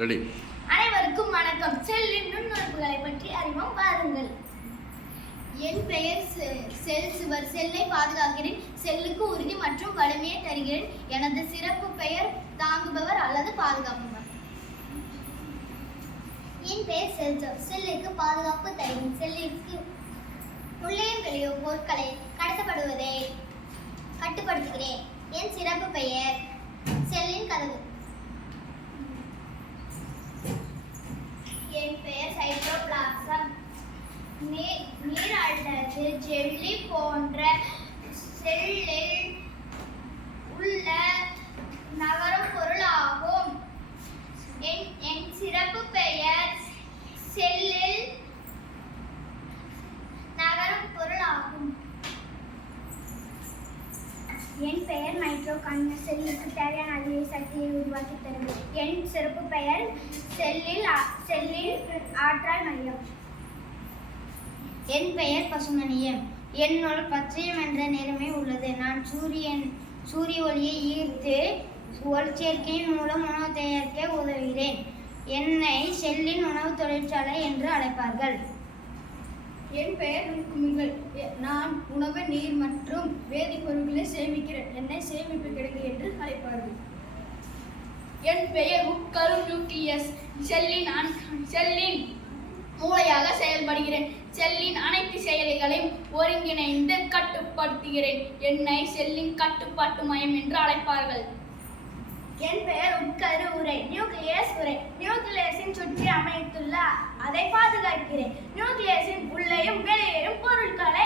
Ready அனைவருக்கும் வணக்கம். செல்லின் நுண்ணுறுப்புகளை பற்றி அறிவோம். பாருங்கள் என் பெயர் செல் சுவர். செல்லை பாதுகாக்கிறேன். செல்லுக்கு உறுதி மற்றும் வலிமையை தருகிறேன். எனது சிறப்பு பெயர் தாங்குபவர் அல்லது பாதுகாப்பவர். என் பெயர் செல்ஜோ செல்லுக்கு பாதுகாப்பு தருகிறேன். செல்லிற்கு உள்ளேயும் வெளியோ பொருட்களை கடத்தப்படுவதை கட்டுப்படுத்துகிறேன். என் சிறப்பு பெயர் செல்லின் கதவு என் பெயர் சைட்டோபிளாசம் நீர் நீர் அல்லது ஜெல்லி போன்ற செல்லில் உள்ள நகரும் பொருளாகும். என் என் சிறப்பு பெயர் செல்லில் நகரும் பொருளாகும். என் பெயர் மைட்ரோகான்டியா செல்லுக்கு தேவையான அதிக சக்தியை உருவாக்கி தரும் என் சிறப்பு பெயர் செல்லில் செல்லில் ஆற்றல் மையம் என் பெயர் பசுமணியம். என்னுள் பச்சையம் என்ற நிறமே உள்ளது. நான் சூரியன் சூரிய ஒளியை ஈர்த்து ஒளிச்சேர்க்கையின் மூலம் உணவு தயாரிக்க உதவுகிறேன். என்னை செல்லின் உணவு தொழிற்சாலை என்று அழைப்பார்கள். என் பெயர் குமிகள் நான் உணவு நீர் மற்றும் வேதிப்பொருட்களை சேமிக்கிறேன். என்னை சேமிப்பு கிடங்கு என்று அழைப்பார்கள். என் பெயர் உட்கரு நியூக்ளியஸ் செல்லின் நான் செல்லின் செயல்களை ஒருங்கிணைந்து கட்டுப்படுத்துகிறேன். என்னை செல்லின் கட்டுப்பாட்டு மையம் என்று அழைப்பார்கள். என் பெயர் உட்கரு உரை. நியூக்ளியஸ் உரை. நியூக்ளியஸின் சுற்றி அமைத்துள்ள அதை பாதுகாக்கிறேன். நியூக்ளியஸின் உள்ளேயும் வெளியேயும் பொருட்களை